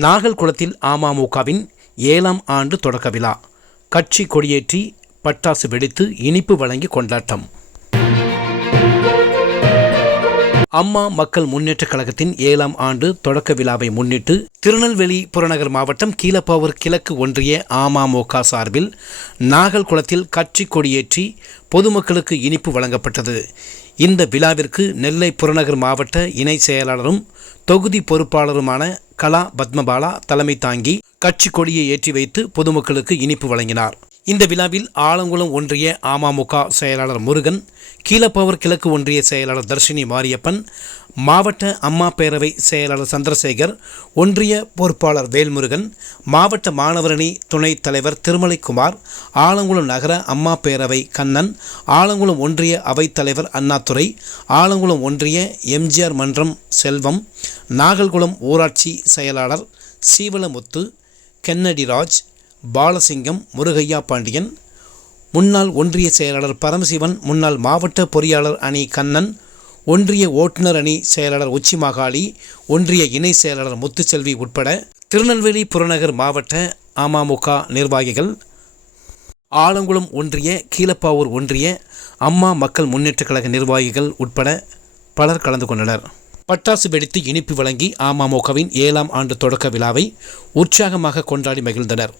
நாகல்குளத்தில் அமமுகவின் ஏழாம் ஆண்டு தொடக்க விழா. கட்சி கொடியேற்றி பட்டாசு வெடித்து இனிப்பு வழங்கி கொண்டாட்டம். அம்மா மக்கள் முன்னேற்றக் கழகத்தின் ஏழாம் ஆண்டு தொடக்க விழாவை முன்னிட்டு திருநெல்வேலி புறநகர் மாவட்டம் கீழப்பாவூர் கிழக்கு ஒன்றிய அமமுக சார்பில் நாகல்குளத்தில் கட்சி கொடியேற்றி பொதுமக்களுக்கு இனிப்பு வழங்கப்பட்டது. இந்த விழாவிற்கு நெல்லை புறநகர் மாவட்ட இணை செயலாளரும் தொகுதி பொறுப்பாளருமான கலா பத்மபாலா தலைமை தாங்கி கட்சி கொடியை ஏற்றி வைத்து பொதுமக்களுக்கு இனிப்பு வழங்கினார். இந்த விழாவில் ஆலங்குளம் ஒன்றிய அமமுக செயலாளர் முருகன் கீழப்பவர் கிழக்கு ஒன்றிய செயலாளர் தர்ஷினி மாரியப்பன் மாவட்ட அம்மா பேரவை செயலாளர் சந்திரசேகர் ஒன்றிய பொறுப்பாளர் வேல்முருகன் மாவட்ட மாணவரணி துணைத் தலைவர் திருமலைக்குமார் ஆலங்குளம் நகர அம்மா பேரவை கண்ணன் ஆலங்குளம் ஒன்றிய அவைத்தலைவர் அண்ணாதுரை ஆலங்குளம் ஒன்றிய எம்ஜிஆர் மன்றம் செல்வம் நாகல்குளம் ஊராட்சி செயலாளர் சீவலமுத்து கென்னடி ராஜ் பாலசிங்கம் முருகையா பாண்டியன் முன்னாள் ஒன்றிய செயலாளர் பரமசிவன் முன்னாள் மாவட்ட பொறியாளர் அணி கண்ணன் ஒன்றிய ஓட்டுநர் அணி செயலாளர் உச்சி மாகாளி ஒன்றிய இணை செயலாளர் முத்துச்செல்வி உட்பட திருநெல்வேலி புறநகர் மாவட்ட அமமுக நிர்வாகிகள் ஆலங்குளம் ஒன்றிய கீழப்பாவூர் ஒன்றிய அம்மா மக்கள் முன்னேற்றக் கழக நிர்வாகிகள் உட்பட பலர் கலந்து கொண்டனர். பட்டாசு வெடித்து இனிப்பு வழங்கி அமமுகவின் ஏழாம் ஆண்டு தொடக்க விழாவை உற்சாகமாக கொண்டாடி மகிழ்ந்தனர்.